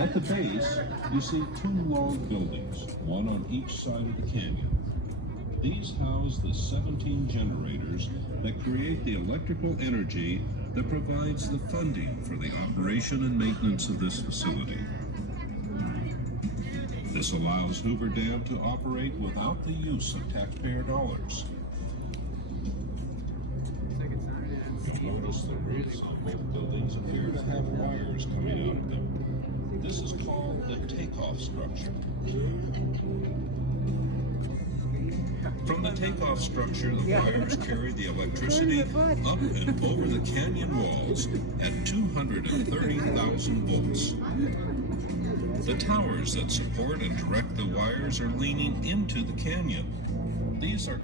At the base, you see two log buildings, one on each side of the canyon. These house the 17 generators that create the electrical energy that provides the funding for the operation and maintenance of this facility. This allows Hoover Dam to operate without the use of taxpayer dollars. Notice the roofs of both buildings appear to have wires coming out of them. This is called the takeoff structure. From the takeoff structure, the wires carry the electricity up and over the canyon walls at 230,000 volts. The towers that support and direct the wires are leaning into the canyon. These are